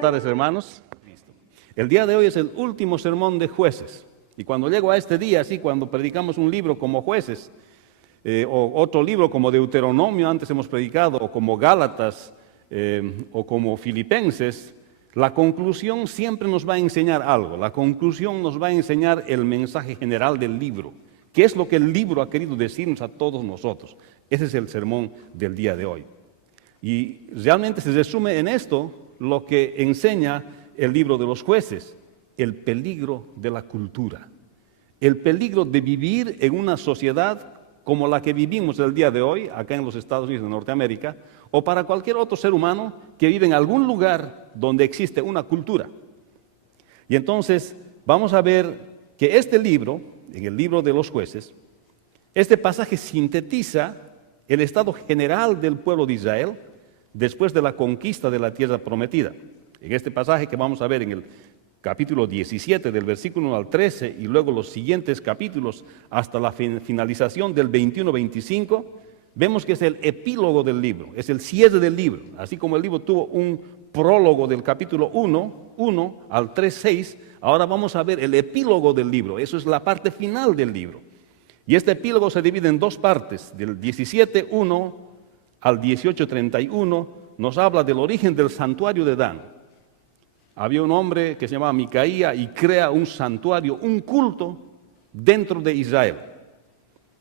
Buenas tardes, hermanos. El día de hoy es el último sermón de Jueces. Y cuando llego a este día, así cuando predicamos un libro como Jueces, o otro libro como Deuteronomio, antes hemos predicado, o como Gálatas, o como Filipenses, la conclusión siempre nos va a enseñar algo. La conclusión nos va a enseñar el mensaje general del libro. ¿Qué es lo que el libro ha querido decirnos a todos nosotros? Ese es el sermón del día de hoy. Y realmente se resume en esto lo que enseña el libro de los Jueces: el peligro de la cultura, el peligro de vivir en una sociedad como la que vivimos el día de hoy, acá en los Estados Unidos de Norteamérica, o para cualquier otro ser humano que vive en algún lugar donde existe una cultura. Y entonces vamos a ver que este libro, en el libro de los Jueces, este pasaje sintetiza el estado general del pueblo de Israel después de la conquista de la tierra prometida. En este pasaje que vamos a ver en el capítulo 17, del versículo 1 al 13, y luego los siguientes capítulos hasta la finalización del 21-25, vemos que es el epílogo del libro, es el cierre del libro. Así como el libro tuvo un prólogo del capítulo 1 al 3-6, ahora vamos a ver el epílogo del libro. Eso es la parte final del libro. Y este epílogo se divide en dos partes. Del 17:1 al 18:31 nos habla del origen del santuario de Dan. Había un hombre que se llamaba Micaía y crea un santuario, un culto dentro de Israel.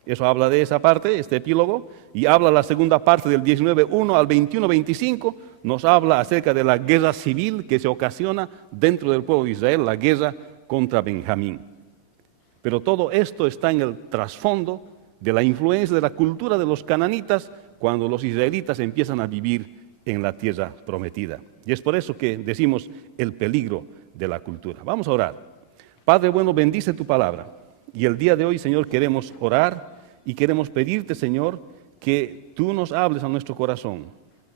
Eso habla de esa parte, este epílogo, y habla la segunda parte del 19:1 al 21:25, nos habla acerca de la guerra civil que se ocasiona dentro del pueblo de Israel, la guerra contra Benjamín. Pero todo esto está en el trasfondo de la influencia de la cultura de los cananitas cuando los israelitas empiezan a vivir en la tierra prometida. Y es por eso que decimos el peligro de la cultura. Vamos a orar. Padre bueno, bendice tu palabra. Y el día de hoy, Señor, queremos orar y queremos pedirte, Señor, que tú nos hables a nuestro corazón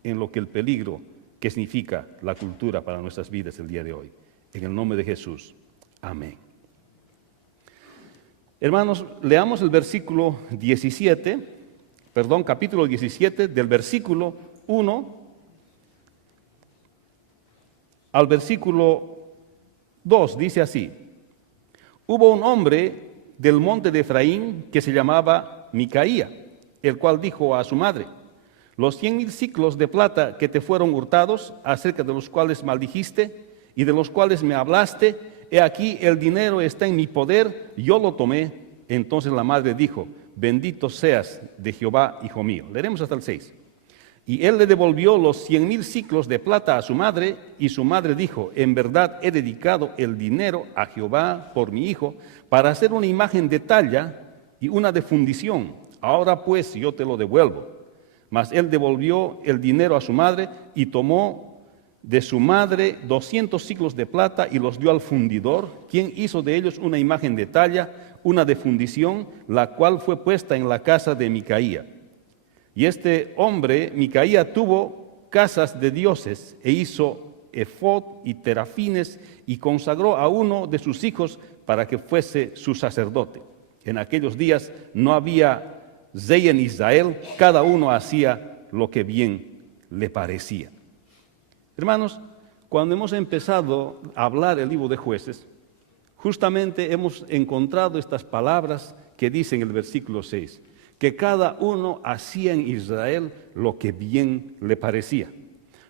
en lo que el peligro que significa la cultura para nuestras vidas el día de hoy. En el nombre de Jesús. Amén. Hermanos, leamos el capítulo 17, del versículo 1 al versículo 2, dice así: Hubo un hombre del monte de Efraín que se llamaba Micaía, el cual dijo a su madre: Los 100,000 siclos de plata que te fueron hurtados, acerca de los cuales maldijiste y de los cuales me hablaste, he aquí el dinero está en mi poder, yo lo tomé. Entonces la madre dijo: Bendito seas de Jehová, hijo mío. Leeremos hasta el 6. Y él le devolvió los 100,000 siclos de plata a su madre, y su madre dijo: En verdad he dedicado el dinero a Jehová por mi hijo, para hacer una imagen de talla y una de fundición. Ahora pues yo te lo devuelvo. Mas él devolvió el dinero a su madre y tomó de su madre 200 siclos de plata y los dio al fundidor, quien hizo de ellos una imagen de talla, una de fundición, la cual fue puesta en la casa de Micaía. Y este hombre, Micaía, tuvo casas de dioses e hizo efod y terafines y consagró a uno de sus hijos para que fuese su sacerdote. En aquellos días no había rey en Israel, cada uno hacía lo que bien le parecía. Hermanos, cuando hemos empezado a hablar el libro de Jueces, justamente hemos encontrado estas palabras que dicen en el versículo 6, que cada uno hacía en Israel lo que bien le parecía.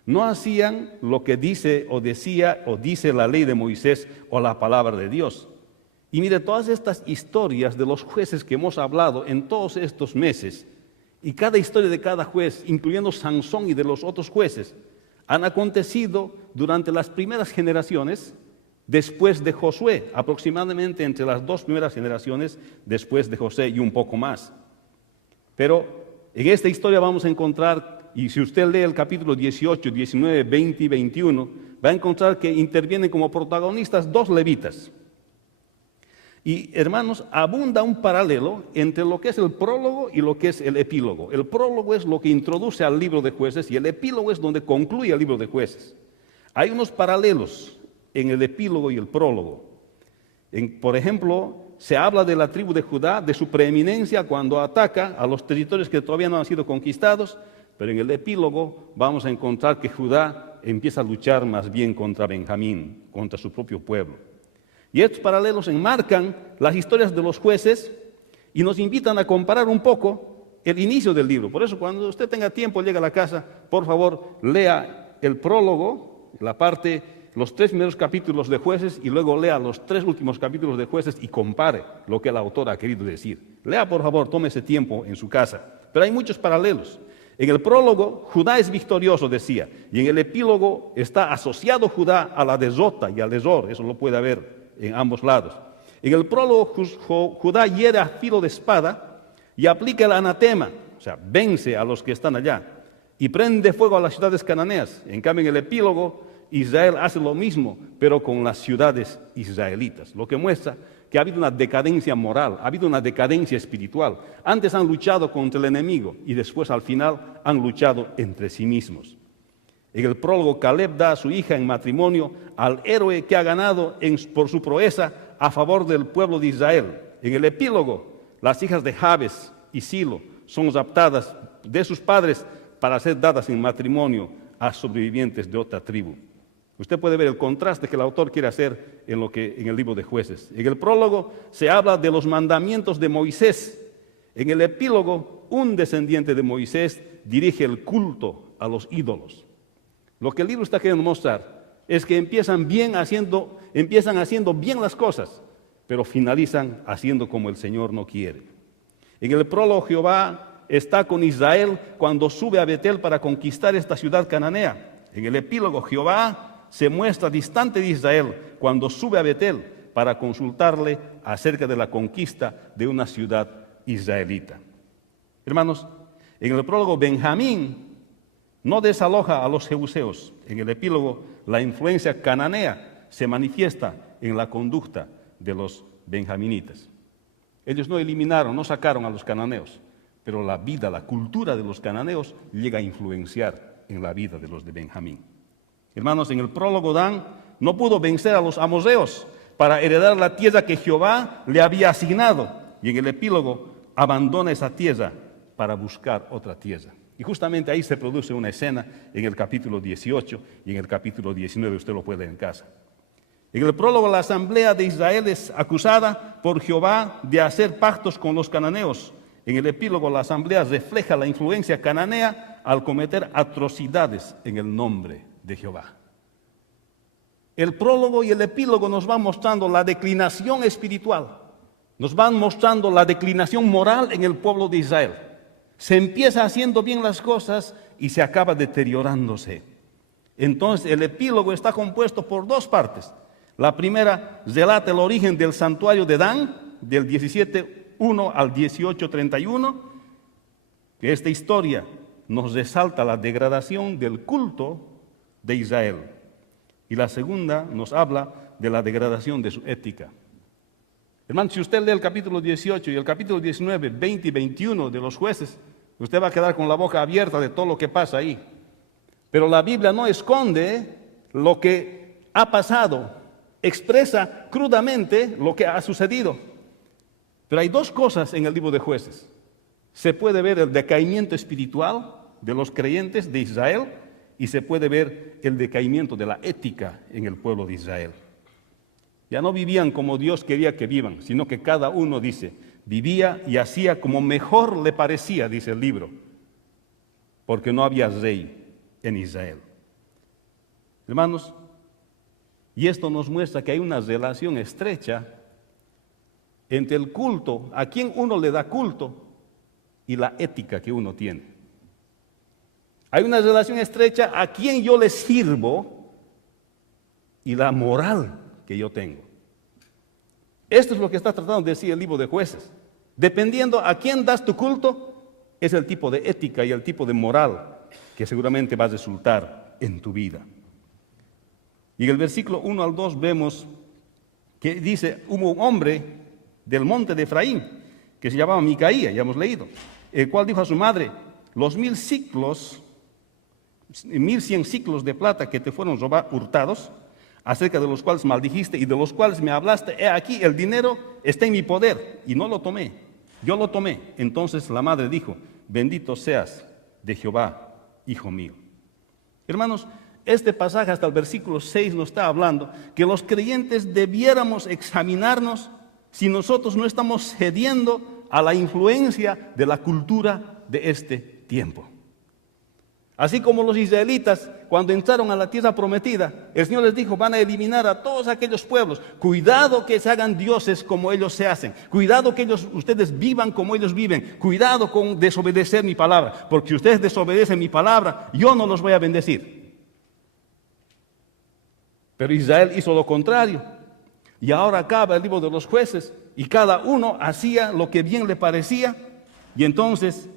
No hacían lo que dice o decía o dice la ley de Moisés o la palabra de Dios. Y mire, todas estas historias de los jueces que hemos hablado en todos estos meses, y cada historia de cada juez, incluyendo Sansón y de los otros jueces, han acontecido durante las primeras generaciones después de Josué, aproximadamente entre las dos primeras generaciones después de José y un poco más. Pero en esta historia vamos a encontrar, y si usted lee el capítulo 18, 19, 20 y 21, va a encontrar que intervienen como protagonistas dos levitas. Y hermanos, abunda un paralelo entre lo que es el prólogo y lo que es el epílogo. El prólogo es lo que introduce al libro de Jueces y el epílogo es donde concluye el libro de Jueces. Hay unos paralelos en el epílogo y el prólogo. Por ejemplo, se habla de la tribu de Judá, de su preeminencia cuando ataca a los territorios que todavía no han sido conquistados. pero en el epílogo vamos a encontrar que Judá empieza a luchar más bien contra Benjamín, contra su propio pueblo. Y estos paralelos enmarcan las historias de los jueces y nos invitan a comparar un poco el inicio del libro. Por eso, cuando usted tenga tiempo, llegue a la casa, por favor, lea el prólogo, los 3 primeros capítulos de Jueces, y luego lea los 3 últimos capítulos de Jueces y compare lo que el autor ha querido decir. Lea, por favor, tome ese tiempo en su casa. Pero hay muchos paralelos. En el prólogo, Judá es victorioso, decía, y en el epílogo está asociado Judá a la derrota y al error. Eso lo puede haber en ambos lados. En el prólogo, Judá hiere a filo de espada y aplica el anatema, o sea, vence a los que están allá, y prende fuego a las ciudades cananeas. En cambio, en el epílogo, Israel hace lo mismo, pero con las ciudades israelitas, lo que muestra que ha habido una decadencia moral, ha habido una decadencia espiritual. Antes han luchado contra el enemigo y después al final han luchado entre sí mismos. En el prólogo, Caleb da a su hija en matrimonio al héroe que ha ganado por su proeza a favor del pueblo de Israel. En el epílogo, las hijas de Jabes y Silo son raptadas de sus padres para ser dadas en matrimonio a sobrevivientes de otra tribu. Usted puede ver el contraste que el autor quiere hacer en el libro de Jueces. En el prólogo se habla de los mandamientos de Moisés. En el epílogo, un descendiente de Moisés dirige el culto a los ídolos. Lo que el libro está queriendo mostrar es que empiezan haciendo bien las cosas, pero finalizan haciendo como el Señor no quiere. En el prólogo, Jehová está con Israel cuando sube a Betel para conquistar esta ciudad cananea. En el epílogo, Jehová se muestra distante de Israel cuando sube a Betel para consultarle acerca de la conquista de una ciudad israelita. Hermanos, en el prólogo, Benjamín no desaloja a los jebuseos. En el epílogo, la influencia cananea se manifiesta en la conducta de los benjaminitas. Ellos no eliminaron, no sacaron a los cananeos, pero la vida, la cultura de los cananeos llega a influenciar en la vida de los de Benjamín. Hermanos, en el prólogo, Dan no pudo vencer a los amorreos para heredar la tierra que Jehová le había asignado, y en el epílogo abandona esa tierra para buscar otra tierra. Y justamente ahí se produce una escena en el capítulo 18 y en el capítulo 19, usted lo puede ver en casa. En el prólogo, la asamblea de Israel es acusada por Jehová de hacer pactos con los cananeos. En el epílogo, la asamblea refleja la influencia cananea al cometer atrocidades en el nombre de Jehová. El prólogo y el epílogo nos van mostrando la declinación espiritual, nos van mostrando la declinación moral en el pueblo de Israel. Se empieza haciendo bien las cosas y se acaba deteriorándose. Entonces el epílogo está compuesto por 2 partes. La primera relata el origen del santuario de Dan, del 17:1 al 18:31, que esta historia nos resalta la degradación del culto de Israel. Y la segunda nos habla de la degradación de su ética. Hermano, si usted lee el capítulo 18 y el capítulo 19, 20 y 21 de los Jueces, usted va a quedar con la boca abierta de todo lo que pasa ahí. Pero la Biblia no esconde lo que ha pasado, expresa crudamente lo que ha sucedido. Pero hay 2 cosas en el libro de Jueces. Se puede ver el decaimiento espiritual de los creyentes de Israel y se puede ver el decaimiento de la ética en el pueblo de Israel. Ya no vivían como Dios quería que vivan, sino que cada uno, dice, vivía y hacía como mejor le parecía, dice el libro, porque no había rey en Israel. Hermanos, y esto nos muestra que hay una relación estrecha entre el culto, a quien uno le da culto, y la ética que uno tiene. Hay una relación estrecha a quien yo le sirvo y la moral que yo tengo. Esto es lo que está tratando de decir el libro de Jueces. Dependiendo a quién das tu culto, es el tipo de ética y el tipo de moral que seguramente va a resultar en tu vida. Y en el versículo 1 al 2 vemos que dice, hubo un hombre del monte de Efraín que se llamaba Micaía, ya hemos leído, el cual dijo a su madre, los 1100 ciclos de plata que te fueron hurtados, acerca de los cuales maldijiste y de los cuales me hablaste, he aquí el dinero está en mi poder, y no lo tomé, yo lo tomé. Entonces la madre dijo, bendito seas de Jehová, hijo mío. Hermanos, este pasaje hasta el versículo 6 nos está hablando que los creyentes debiéramos examinarnos si nosotros no estamos cediendo a la influencia de la cultura de este tiempo. Así como los israelitas, cuando entraron a la tierra prometida, el Señor les dijo, van a eliminar a todos aquellos pueblos. Cuidado que se hagan dioses como ellos se hacen. Cuidado que ustedes vivan como ellos viven. Cuidado con desobedecer mi palabra. Porque si ustedes desobedecen mi palabra, yo no los voy a bendecir. Pero Israel hizo lo contrario. Y ahora acaba el libro de los jueces. Y cada uno hacía lo que bien le parecía. Y entonces,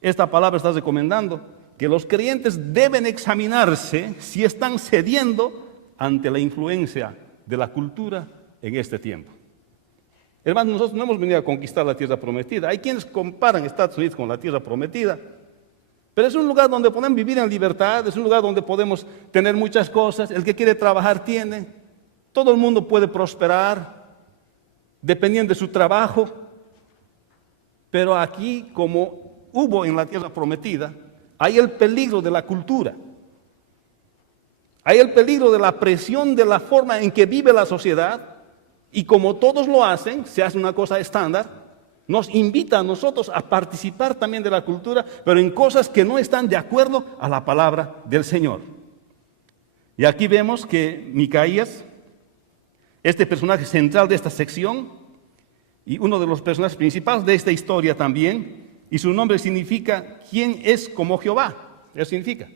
esta palabra está recomendando que los creyentes deben examinarse si están cediendo ante la influencia de la cultura en este tiempo. Hermanos, nosotros no hemos venido a conquistar la tierra prometida. Hay quienes comparan Estados Unidos con la tierra prometida, pero es un lugar donde podemos vivir en libertad, es un lugar donde podemos tener muchas cosas. El que quiere trabajar tiene. Todo el mundo puede prosperar dependiendo de su trabajo. Pero aquí, como hubo en la tierra prometida, hay el peligro de la cultura. Hay el peligro de la presión de la forma en que vive la sociedad. Y como todos lo hacen, se hace una cosa estándar, nos invita a nosotros a participar también de la cultura, pero en cosas que no están de acuerdo a la palabra del Señor. Y aquí vemos que Micaías, este personaje central de esta sección, y uno de los personajes principales de esta historia también, y su nombre significa, ¿quién es como Jehová? Eso significa.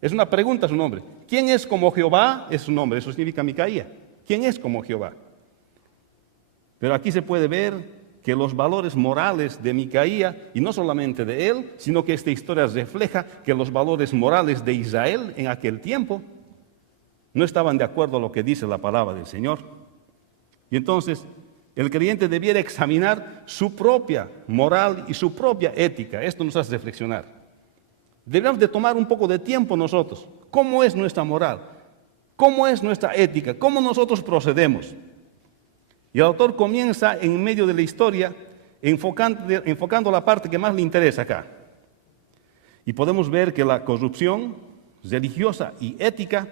Es una pregunta su nombre. ¿Quién es como Jehová? Es su nombre, eso significa Micaías. ¿Quién es como Jehová? Pero aquí se puede ver que los valores morales de Micaías, y no solamente de él, sino que esta historia refleja que los valores morales de Israel en aquel tiempo no estaban de acuerdo a lo que dice la palabra del Señor. Y entonces, el creyente debiera examinar su propia moral y su propia ética. Esto nos hace reflexionar. Debemos de tomar un poco de tiempo nosotros. ¿Cómo es nuestra moral? ¿Cómo es nuestra ética? ¿Cómo nosotros procedemos? Y el autor comienza en medio de la historia enfocando la parte que más le interesa acá. Y podemos ver que la corrupción religiosa y ética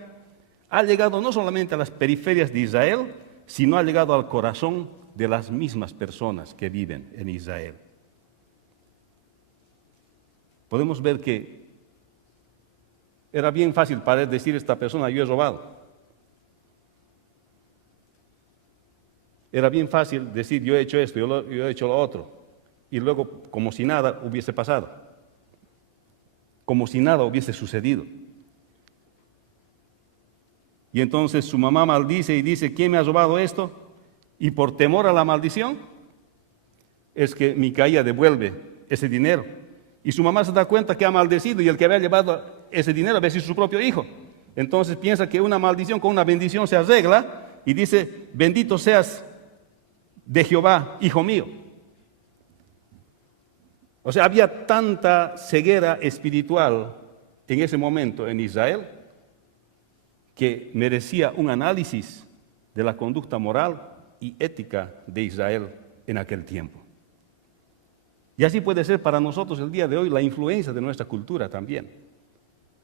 ha llegado no solamente a las periferias de Israel, sino ha llegado al corazón de las mismas personas que viven en Israel. Podemos ver que era bien fácil para él decir a esta persona, yo he robado. Era bien fácil decir, yo he hecho esto, yo he hecho lo otro. Y luego, como si nada hubiese pasado. Como si nada hubiese sucedido. Y entonces su mamá maldice y dice, ¿quién me ha robado esto? Y por temor a la maldición, es que Micaías devuelve ese dinero. Y su mamá se da cuenta que ha maldecido y el que había llevado ese dinero había sido su propio hijo. Entonces piensa que una maldición con una bendición se arregla y dice, bendito seas de Jehová, hijo mío. O sea, había tanta ceguera espiritual en ese momento en Israel que merecía un análisis de la conducta moral y ética de Israel en aquel tiempo. Y así puede ser para nosotros el día de hoy la influencia de nuestra cultura también.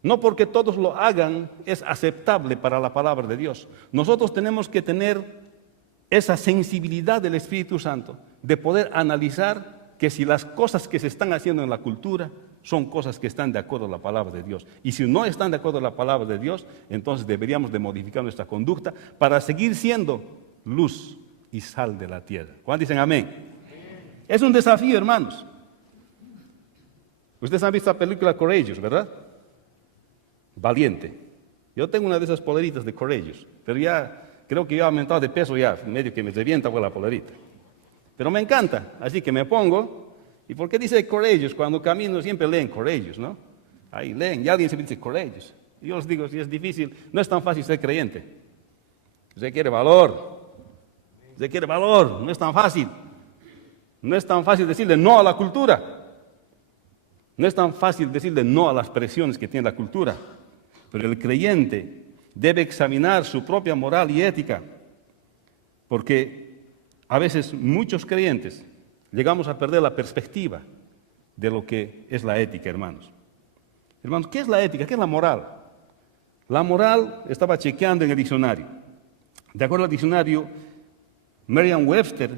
No porque todos lo hagan es aceptable para la palabra de Dios. Nosotros tenemos que tener esa sensibilidad del Espíritu Santo de poder analizar que si las cosas que se están haciendo en la cultura son cosas que están de acuerdo a la palabra de Dios. Y si no están de acuerdo a la palabra de Dios, entonces deberíamos de modificar nuestra conducta para seguir siendo luz y sal de la tierra. ¿Cuántos dicen amén? Es un desafío, hermanos. Ustedes han visto la película Courageous, ¿verdad? Valiente. Yo tengo una de esas poleritas de Courageous, pero ya creo que yo he aumentado de peso ya, medio que me revienta con la polerita. Pero me encanta, así que me pongo. ¿Y por qué dice Courageous? Cuando camino siempre leen Courageous, ¿no? Ahí leen, y alguien se dice Courageous. Y yo les digo, si es difícil, no es tan fácil ser creyente. Requiere valor. Requiere valor, no es tan fácil. No es tan fácil decirle no a la cultura. No es tan fácil decirle no a las presiones que tiene la cultura. Pero el creyente debe examinar su propia moral y ética. Porque a veces muchos creyentes llegamos a perder la perspectiva de lo que es la ética, hermanos. Hermanos, ¿qué es la ética? ¿Qué es la moral? La moral, estaba chequeando en el diccionario. De acuerdo al diccionario Merriam-Webster,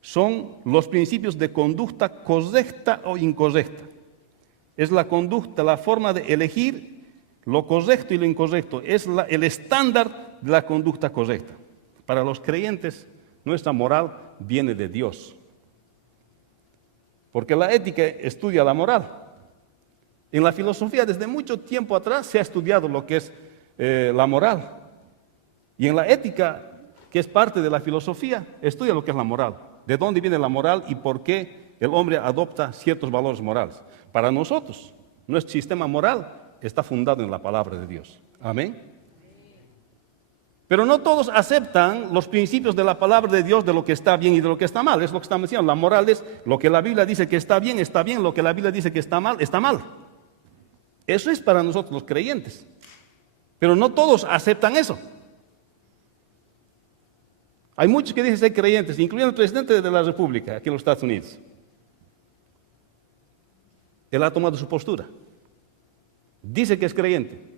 son los principios de conducta correcta o incorrecta. Es la conducta, la forma de elegir lo correcto y lo incorrecto. Es el estándar de la conducta correcta. Para los creyentes, nuestra moral viene de Dios. Porque la ética estudia la moral. En la filosofía, desde mucho tiempo atrás, se ha estudiado lo que es la moral. Y en la ética, que es parte de la filosofía, estudia lo que es la moral. De dónde viene la moral y por qué el hombre adopta ciertos valores morales. Para nosotros, nuestro sistema moral está fundado en la palabra de Dios. Amén. Pero no todos aceptan los principios de la palabra de Dios de lo que está bien y de lo que está mal. Es lo que estamos diciendo. La moral es lo que la Biblia dice que está bien, lo que la Biblia dice que está mal, está mal. Eso es para nosotros los creyentes. Pero no todos aceptan eso. Hay muchos que dicen ser creyentes, incluyendo el presidente de la República aquí en los Estados Unidos. Él ha tomado su postura. Dice que es creyente.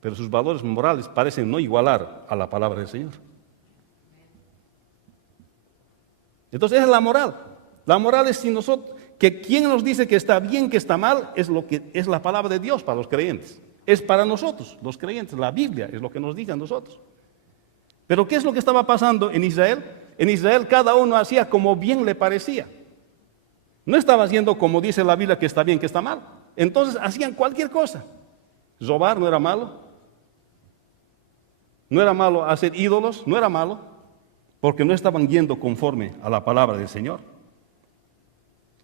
Pero sus valores morales parecen no igualar a la palabra del Señor. Entonces, esa es la moral. La moral es si nosotros, que quien nos dice que está bien, que está mal, es lo que es la palabra de Dios para los creyentes. Es para nosotros, los creyentes. La Biblia es lo que nos dice a nosotros. Pero ¿qué es lo que estaba pasando en Israel? En Israel cada uno hacía como bien le parecía. No estaba haciendo como dice la Biblia que está bien, que está mal. Entonces hacían cualquier cosa. Robar no era malo. No era malo hacer ídolos, no era malo, porque no estaban yendo conforme a la palabra del Señor.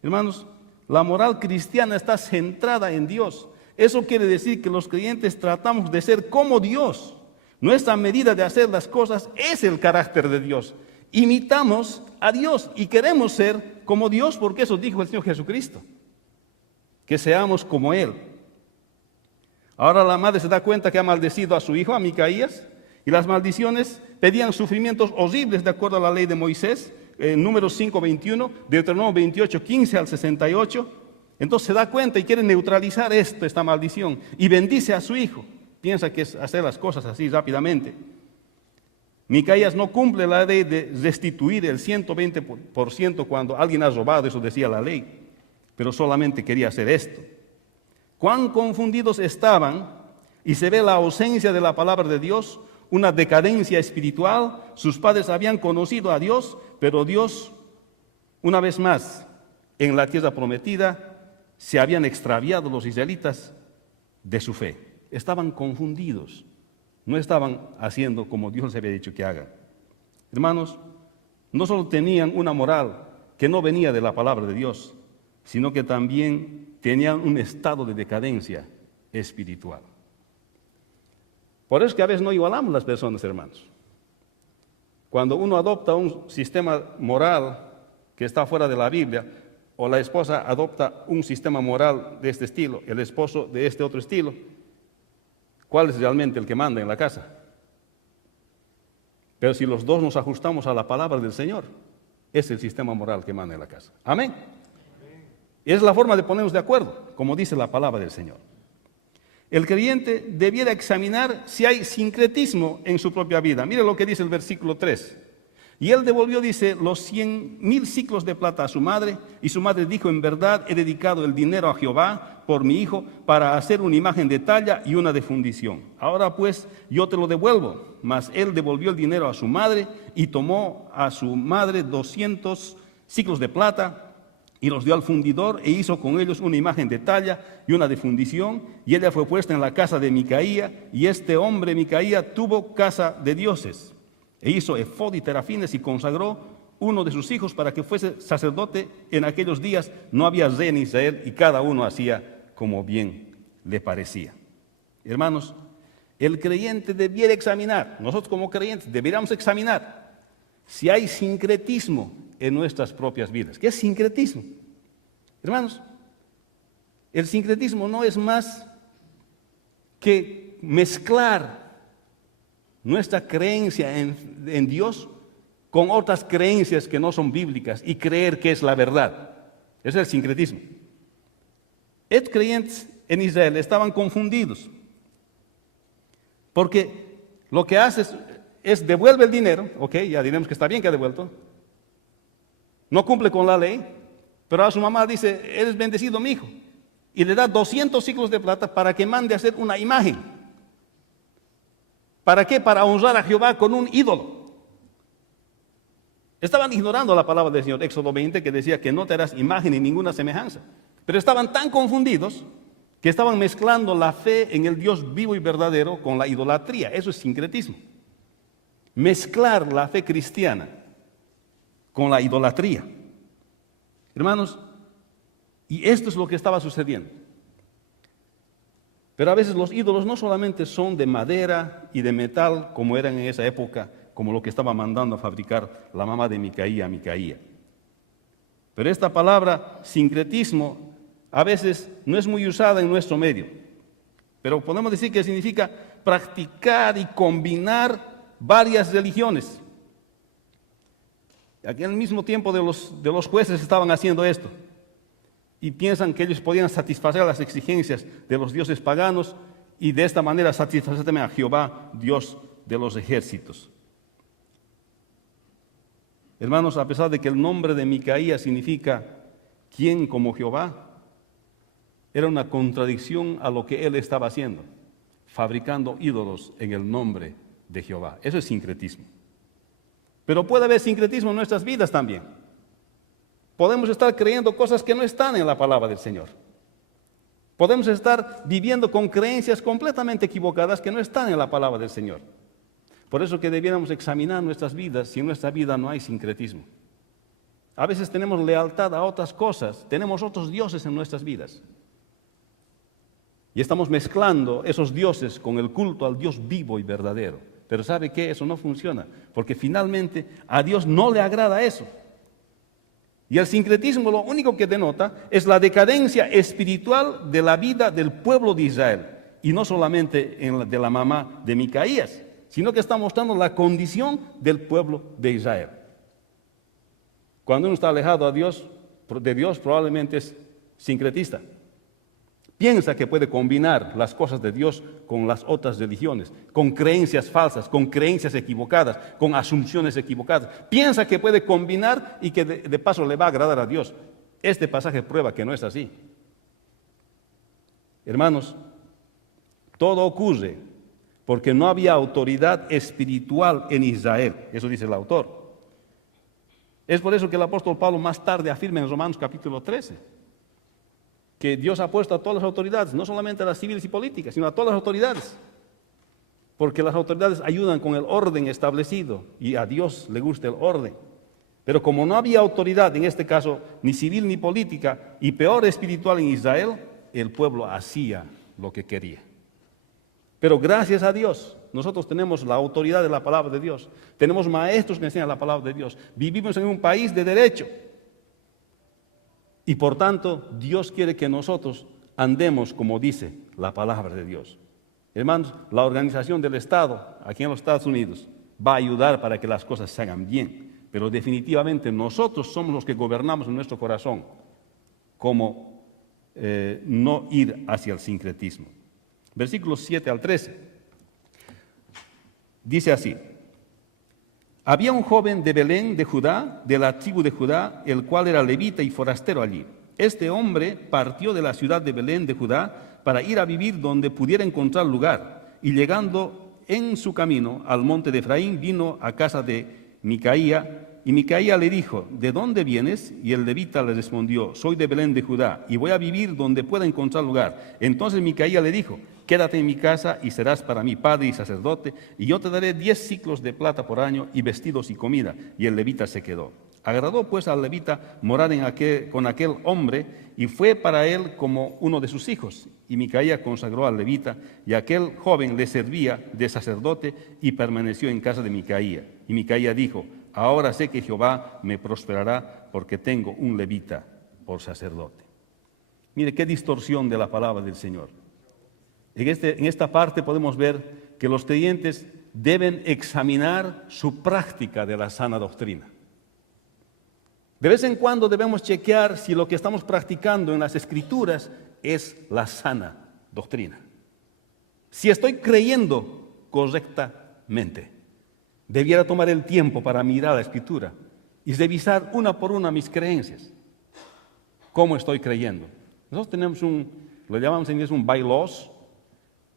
Hermanos, la moral cristiana está centrada en Dios. Eso quiere decir que los creyentes tratamos de ser como Dios. Nuestra medida de hacer las cosas es el carácter de Dios. Imitamos a Dios y queremos ser como Dios, porque eso dijo el Señor Jesucristo, que seamos como Él. Ahora la madre se da cuenta que ha maldecido a su hijo, a Micaías, y las maldiciones pedían sufrimientos horribles de acuerdo a la ley de Moisés, Números 5:21, Deuteronomio 28:15 al 68. Entonces se da cuenta y quiere neutralizar esta maldición, y bendice a su hijo. Piensa que es hacer las cosas así rápidamente. Micaías no cumple la ley de restituir el 120% cuando alguien ha robado, eso decía la ley, pero solamente quería hacer esto. Cuán confundidos estaban, y se ve la ausencia de la palabra de Dios, una decadencia espiritual. Sus padres habían conocido a Dios, pero Dios, una vez más, en la tierra prometida, se habían extraviado los israelitas de su fe. Estaban confundidos, no estaban haciendo como Dios les había dicho que hagan. Hermanos, no solo tenían una moral que no venía de la palabra de Dios, sino que también tenían un estado de decadencia espiritual. Por eso es que a veces no igualamos las personas, hermanos. Cuando uno adopta un sistema moral que está fuera de la Biblia, o la esposa adopta un sistema moral de este estilo, el esposo de este otro estilo, ¿cuál es realmente el que manda en la casa? Pero si los dos nos ajustamos a la palabra del Señor, es el sistema moral que manda en la casa. Amén. Y es la forma de ponernos de acuerdo, como dice la palabra del Señor. El creyente debiera examinar si hay sincretismo en su propia vida. Mire lo que dice el versículo 3. Y él devolvió, dice, los 100,000 siclos de plata a su madre, y su madre dijo: en verdad he dedicado el dinero a Jehová por mi hijo para hacer una imagen de talla y una de fundición. Ahora pues yo te lo devuelvo. Mas él devolvió el dinero a su madre y tomó a su madre 200 siclos de plata y los dio al fundidor e hizo con ellos una imagen de talla y una de fundición, y ella fue puesta en la casa de Micaía, y este hombre Micaía tuvo casa de dioses. E hizo efod y terafines y consagró uno de sus hijos para que fuese sacerdote. En aquellos días no había rey en Israel y cada uno hacía como bien le parecía. Hermanos, el creyente debiera examinar, nosotros como creyentes deberíamos examinar si hay sincretismo en nuestras propias vidas. ¿Qué es sincretismo? Hermanos, el sincretismo no es más que mezclar nuestra creencia en Dios con otras creencias que no son bíblicas y creer que es la verdad. Ese es el sincretismo. Estos creyentes en Israel estaban confundidos, porque lo que hace es devuelve el dinero, ok, ya diremos que está bien que ha devuelto, no cumple con la ley, pero a su mamá dice, eres bendecido mi hijo, y le da 200 ciclos de plata para que mande a hacer una imagen. ¿Para qué? Para honrar a Jehová con un ídolo. Estaban ignorando la palabra del Señor, Éxodo 20, que decía que no te harás imagen ni ninguna semejanza. Pero estaban tan confundidos que estaban mezclando la fe en el Dios vivo y verdadero con la idolatría. Eso es sincretismo. Mezclar la fe cristiana con la idolatría. Hermanos, y esto es lo que estaba sucediendo. Pero a veces los ídolos no solamente son de madera y de metal, como eran en esa época, como lo que estaba mandando a fabricar la mamá de Micaía, Micaía. Pero esta palabra sincretismo a veces no es muy usada en nuestro medio. Pero podemos decir que significa practicar y combinar varias religiones. Aquí en el mismo tiempo de los jueces estaban haciendo esto. Y piensan que ellos podían satisfacer las exigencias de los dioses paganos y de esta manera satisfacer también a Jehová, Dios de los ejércitos. Hermanos, a pesar de que el nombre de Micaía significa ¿quién como Jehová?, era una contradicción a lo que él estaba haciendo, fabricando ídolos en el nombre de Jehová. Eso es sincretismo. Pero puede haber sincretismo en nuestras vidas también. Podemos estar creyendo cosas que no están en la palabra del Señor. Podemos estar viviendo con creencias completamente equivocadas que no están en la palabra del Señor. Por eso que debiéramos examinar nuestras vidas si en nuestra vida no hay sincretismo. A veces tenemos lealtad a otras cosas, tenemos otros dioses en nuestras vidas. Y estamos mezclando esos dioses con el culto al Dios vivo y verdadero. Pero ¿sabe qué? Eso no funciona, porque finalmente a Dios no le agrada eso. Y el sincretismo lo único que denota es la decadencia espiritual de la vida del pueblo de Israel. Y no solamente de la mamá de Micaías, sino que está mostrando la condición del pueblo de Israel. Cuando uno está alejado de Dios probablemente es sincretista. Piensa que puede combinar las cosas de Dios con las otras religiones, con creencias falsas, con creencias equivocadas, con asunciones equivocadas. Piensa que puede combinar y que de paso le va a agradar a Dios. Este pasaje prueba que no es así. Hermanos, todo ocurre porque no había autoridad espiritual en Israel. Eso dice el autor. Es por eso que el apóstol Pablo más tarde afirma en Romanos capítulo 13, que Dios ha puesto a todas las autoridades, no solamente a las civiles y políticas, sino a todas las autoridades. Porque las autoridades ayudan con el orden establecido y a Dios le gusta el orden. Pero como no había autoridad, en este caso, ni civil ni política, y peor espiritual en Israel, el pueblo hacía lo que quería. Pero gracias a Dios, nosotros tenemos la autoridad de la palabra de Dios. Tenemos maestros que enseñan la palabra de Dios. Vivimos en un país de derecho. Y por tanto, Dios quiere que nosotros andemos como dice la palabra de Dios. Hermanos, la organización del Estado aquí en los Estados Unidos va a ayudar para que las cosas se hagan bien, pero definitivamente nosotros somos los que gobernamos en nuestro corazón, como no ir hacia el sincretismo. Versículos 7 al 13. Dice así: había un joven de Belén, de Judá, de la tribu de Judá, el cual era levita y forastero allí. Este hombre partió de la ciudad de Belén, de Judá, para ir a vivir donde pudiera encontrar lugar. Y llegando en su camino al monte de Efraín, vino a casa de Micaía. Y Micaía le dijo: ¿de dónde vienes? Y el levita le respondió: soy de Belén de Judá, y voy a vivir donde pueda encontrar lugar. Entonces Micaía le dijo: quédate en mi casa y serás para mí padre y sacerdote, y yo te daré 10 ciclos de plata por año, y vestidos y comida. Y el levita se quedó. Agradó pues al levita morar con aquel hombre, y fue para él como uno de sus hijos. Y Micaía consagró al levita, y aquel joven le servía de sacerdote, y permaneció en casa de Micaía. Y Micaía dijo: ahora sé que Jehová me prosperará, porque tengo un levita por sacerdote. Mire qué distorsión de la palabra del Señor. En esta parte podemos ver que los creyentes deben examinar su práctica de la sana doctrina. De vez en cuando debemos chequear si lo que estamos practicando en las Escrituras es la sana doctrina. Si estoy creyendo correctamente, debiera tomar el tiempo para mirar la Escritura y revisar una por una mis creencias. ¿Cómo estoy creyendo? Nosotros tenemos lo llamamos en inglés un bylaws,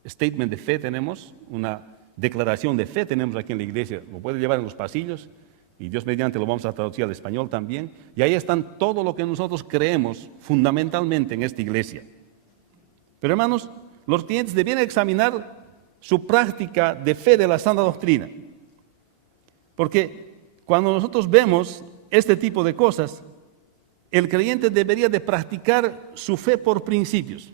statement de fe tenemos, una declaración de fe tenemos aquí en la iglesia, lo puede llevar en los pasillos y Dios mediante lo vamos a traducir al español también. Y ahí están todo lo que nosotros creemos fundamentalmente en esta iglesia. Pero hermanos, los clientes debían examinar su práctica de fe de la sana doctrina. Porque cuando nosotros vemos este tipo de cosas, el creyente debería de practicar su fe por principios.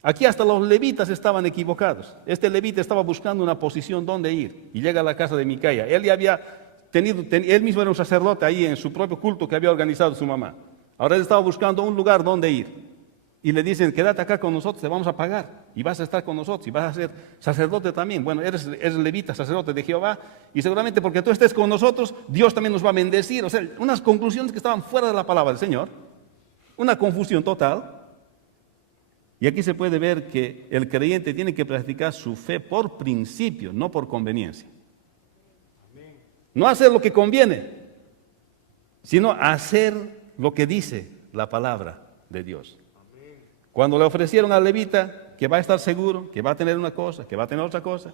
Aquí hasta los levitas estaban equivocados. Este levita estaba buscando una posición donde ir y llega a la casa de Micaía. Él ya había él mismo era un sacerdote ahí en su propio culto que había organizado su mamá. Ahora él estaba buscando un lugar donde ir. Y le dicen, quédate acá con nosotros, te vamos a pagar. Y vas a estar con nosotros y vas a ser sacerdote también. Bueno, eres levita, sacerdote de Jehová. Y seguramente porque tú estés con nosotros, Dios también nos va a bendecir. O sea, unas conclusiones que estaban fuera de la palabra del Señor. Una confusión total. Y aquí se puede ver que el creyente tiene que practicar su fe por principio, no por conveniencia. No hacer lo que conviene, sino hacer lo que dice la palabra de Dios. Cuando le ofrecieron al levita que va a estar seguro, que va a tener una cosa, que va a tener otra cosa,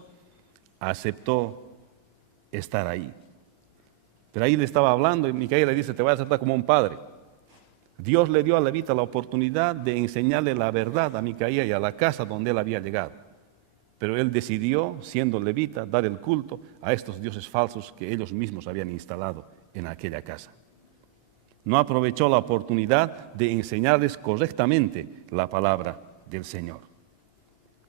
aceptó estar ahí. Pero ahí le estaba hablando y Micaía le dice, te voy a aceptar como un padre. Dios le dio al levita la oportunidad de enseñarle la verdad a Micaía y a la casa donde él había llegado. Pero él decidió, siendo levita, dar el culto a estos dioses falsos que ellos mismos habían instalado en aquella casa. No aprovechó la oportunidad de enseñarles correctamente la palabra del Señor.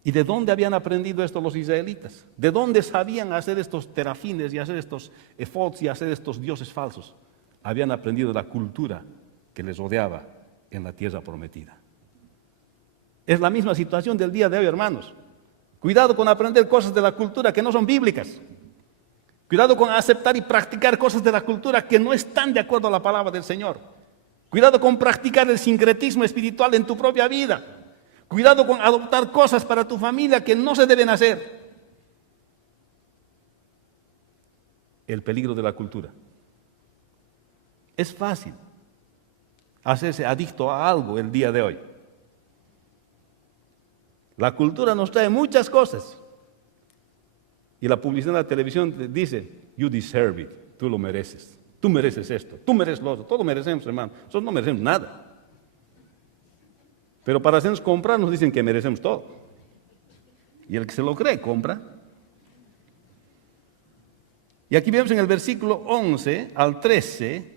¿Y de dónde habían aprendido esto los israelitas? ¿De dónde sabían hacer estos terafines y hacer estos efods y hacer estos dioses falsos? Habían aprendido la cultura que les rodeaba en la tierra prometida. Es la misma situación del día de hoy, hermanos. Cuidado con aprender cosas de la cultura que no son bíblicas. Cuidado con aceptar y practicar cosas de la cultura que no están de acuerdo a la palabra del Señor. Cuidado con practicar el sincretismo espiritual en tu propia vida. Cuidado con adoptar cosas para tu familia que no se deben hacer. El peligro de la cultura. Es fácil hacerse adicto a algo el día de hoy. La cultura nos trae muchas cosas. Y la publicidad en la televisión te dice, you deserve it, tú lo mereces. Tú mereces esto, tú mereces lo otro. Todos merecemos, hermano. Nosotros no merecemos nada. Pero para hacernos comprar nos dicen que merecemos todo. Y el que se lo cree, compra. Y aquí vemos en el versículo 11 al 13,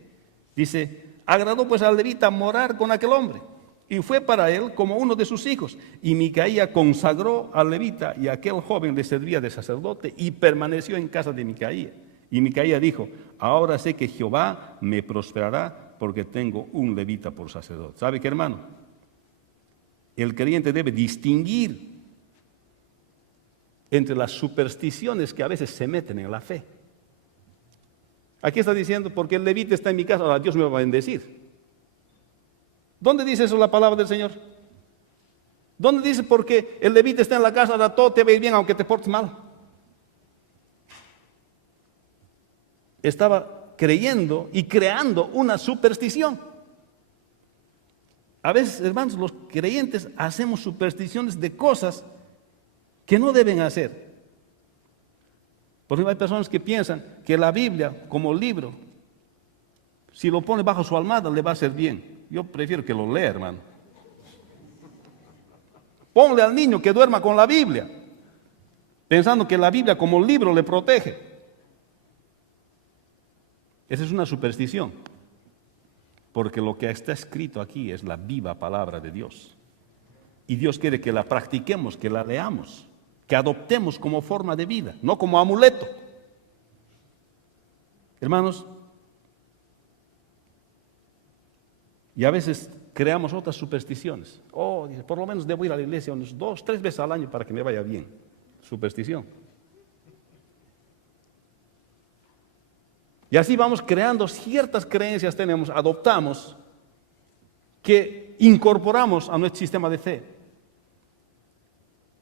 dice, agradó pues al levita morar con aquel hombre. Y fue para él como uno de sus hijos. Y Micaía consagró al levita y aquel joven le servía de sacerdote y permaneció en casa de Micaía. Y Micaía dijo, ahora sé que Jehová me prosperará porque tengo un levita por sacerdote. ¿Sabe qué, hermano? El creyente debe distinguir entre las supersticiones que a veces se meten en la fe. Aquí está diciendo, porque el levita está en mi casa, ahora Dios me va a bendecir. ¿Dónde dice eso la palabra del Señor? ¿Dónde dice porque el levita está en la casa, ahora todo te va a ir bien aunque te portes mal? Estaba creyendo y creando una superstición. A veces, hermanos, los creyentes hacemos supersticiones de cosas que no deben hacer. Por ejemplo, hay personas que piensan que la Biblia como libro, si lo pone bajo su almohada le va a hacer bien. Yo prefiero que lo lea, hermano. Ponle al niño que duerma con la Biblia, pensando que la Biblia como libro le protege. Esa es una superstición, porque lo que está escrito aquí es la viva palabra de Dios. Y Dios quiere que la practiquemos, que la leamos, que adoptemos como forma de vida, no como amuleto. Hermanos, y a veces creamos otras supersticiones. Oh, dice, por lo menos debo ir a la iglesia unos 2, 3 veces al año para que me vaya bien. Superstición. Y así vamos creando ciertas creencias, adoptamos que incorporamos a nuestro sistema de fe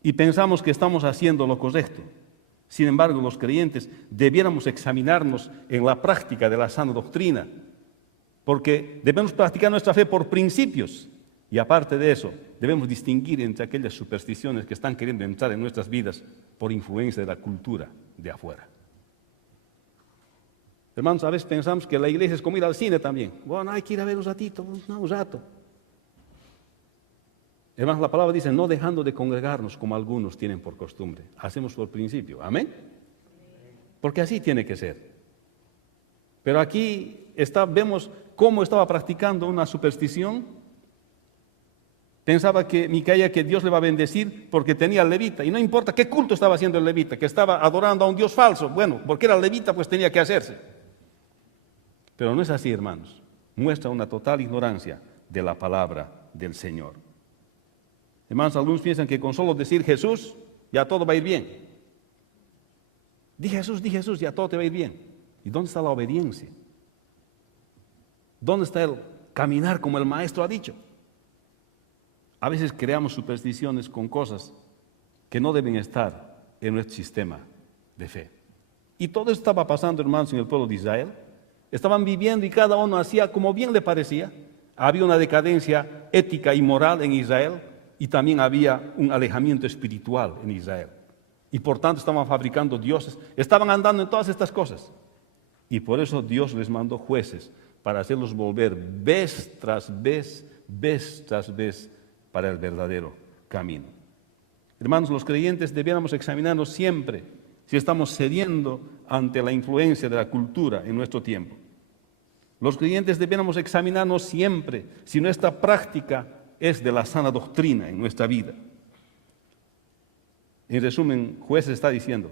y pensamos que estamos haciendo lo correcto. Sin embargo, los creyentes debiéramos examinarnos en la práctica de la sana doctrina, porque debemos practicar nuestra fe por principios y aparte de eso, debemos distinguir entre aquellas supersticiones que están queriendo entrar en nuestras vidas por influencia de la cultura de afuera. Hermanos, a veces pensamos que la iglesia es como ir al cine también. Bueno, hay que ir a ver un ratito, un rato. Hermanos, la palabra dice, no dejando de congregarnos como algunos tienen por costumbre. Hacemos por principio. ¿Amén? Porque así tiene que ser. Pero aquí vemos cómo estaba practicando una superstición. Pensaba que Micaía, que Dios le va a bendecir porque tenía al levita. Y no importa qué culto estaba haciendo el levita, que estaba adorando a un Dios falso. Bueno, porque era levita, pues tenía que hacerse. Pero no es así, hermanos. Muestra una total ignorancia de la palabra del Señor. Hermanos, algunos piensan que con solo decir Jesús, ya todo va a ir bien. Di Jesús, ya todo te va a ir bien. ¿Y dónde está la obediencia? ¿Dónde está el caminar como el Maestro ha dicho? A veces creamos supersticiones con cosas que no deben estar en nuestro sistema de fe. Y todo esto estaba pasando, hermanos, en el pueblo de Israel. Estaban viviendo y cada uno hacía como bien le parecía. Había una decadencia ética y moral en Israel y también había un alejamiento espiritual en Israel. Y por tanto estaban fabricando dioses, estaban andando en todas estas cosas. Y por eso Dios les mandó jueces para hacerlos volver vez tras vez para el verdadero camino. Hermanos, los creyentes debiéramos examinarnos siempre si estamos cediendo ante la influencia de la cultura en nuestro tiempo. Los creyentes debiéramos examinarnos siempre si nuestra práctica es de la sana doctrina en nuestra vida. En resumen, Jueces está diciendo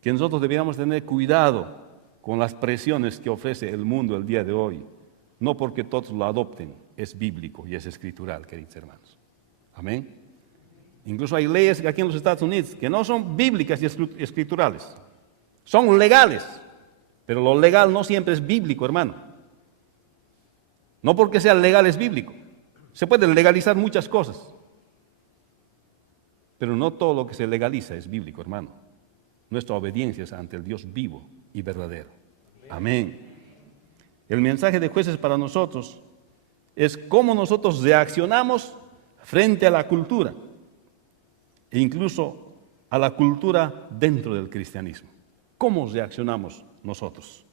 que nosotros debiéramos tener cuidado con las presiones que ofrece el mundo el día de hoy, no porque todos lo adopten, es bíblico y es escritural, queridos hermanos. Amén. Incluso hay leyes aquí en los Estados Unidos que no son bíblicas y escriturales, son legales, pero lo legal no siempre es bíblico, hermano. No porque sea legal es bíblico. Se pueden legalizar muchas cosas, pero no todo lo que se legaliza es bíblico, hermano. Nuestra obediencia es ante el Dios vivo y verdadero. Amén. El mensaje de Jueces para nosotros es cómo nosotros reaccionamos frente a la cultura e incluso a la cultura dentro del cristianismo. ¿Cómo reaccionamos nosotros?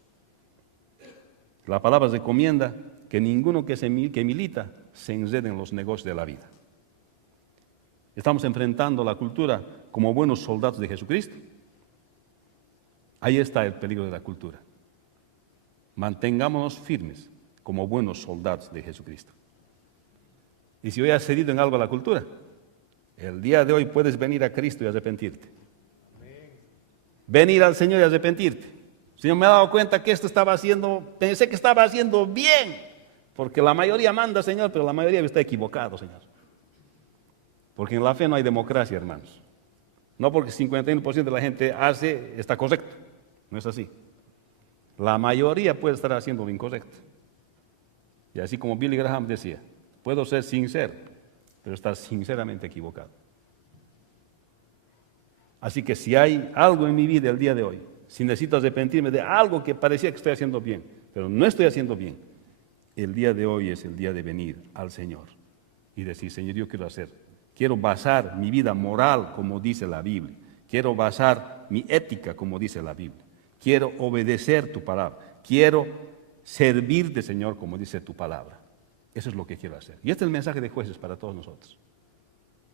La palabra recomienda que ninguno que milita se enrede en los negocios de la vida. Estamos enfrentando la cultura como buenos soldados de Jesucristo. Ahí está el peligro de la cultura. Mantengámonos firmes como buenos soldados de Jesucristo. Y si hoy has cedido en algo a la cultura, el día de hoy puedes venir a Cristo y arrepentirte. Venir al Señor y arrepentirte. Señor, me he dado cuenta que pensé que estaba haciendo bien, porque la mayoría manda, Señor, pero la mayoría está equivocado, Señor. Porque en la fe no hay democracia, hermanos. No porque 51% de la gente está correcto. No es así. La mayoría puede estar haciendo lo incorrecto. Y así como Billy Graham decía, puedo ser sincero, pero estar sinceramente equivocado. Así que si hay algo en mi vida el día de hoy, si necesito arrepentirme de algo que parecía que estoy haciendo bien, pero no estoy haciendo bien, el día de hoy es el día de venir al Señor y decir, Señor, yo quiero basar mi vida moral como dice la Biblia, quiero basar mi ética como dice la Biblia, quiero obedecer tu palabra, quiero servirte, Señor, como dice tu palabra. Eso es lo que quiero hacer. Y este es el mensaje de Jueces para todos nosotros.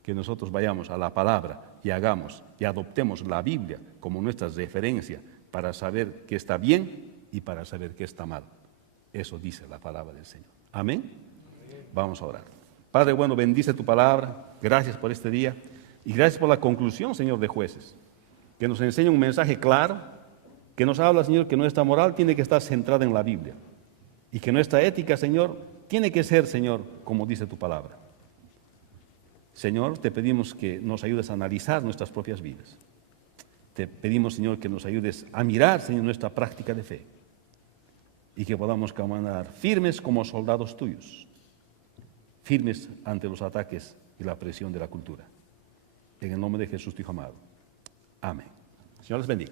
Que nosotros vayamos a la palabra y hagamos y adoptemos la Biblia como nuestra referencia para saber qué está bien y para saber qué está mal. Eso dice la palabra del Señor. Amén. Vamos a orar. Padre bueno, bendice tu palabra. Gracias por este día y gracias por la conclusión, Señor, de Jueces. Que nos enseña un mensaje claro, que nos habla, Señor, que nuestra moral tiene que estar centrada en la Biblia y que nuestra ética, Señor, tiene que ser, Señor, como dice tu palabra. Señor, te pedimos que nos ayudes a analizar nuestras propias vidas. Te pedimos, Señor, que nos ayudes a mirar, Señor, nuestra práctica de fe y que podamos caminar firmes como soldados tuyos, firmes ante los ataques y la presión de la cultura. En el nombre de Jesús, tu Hijo amado. Amén. Señor les bendiga.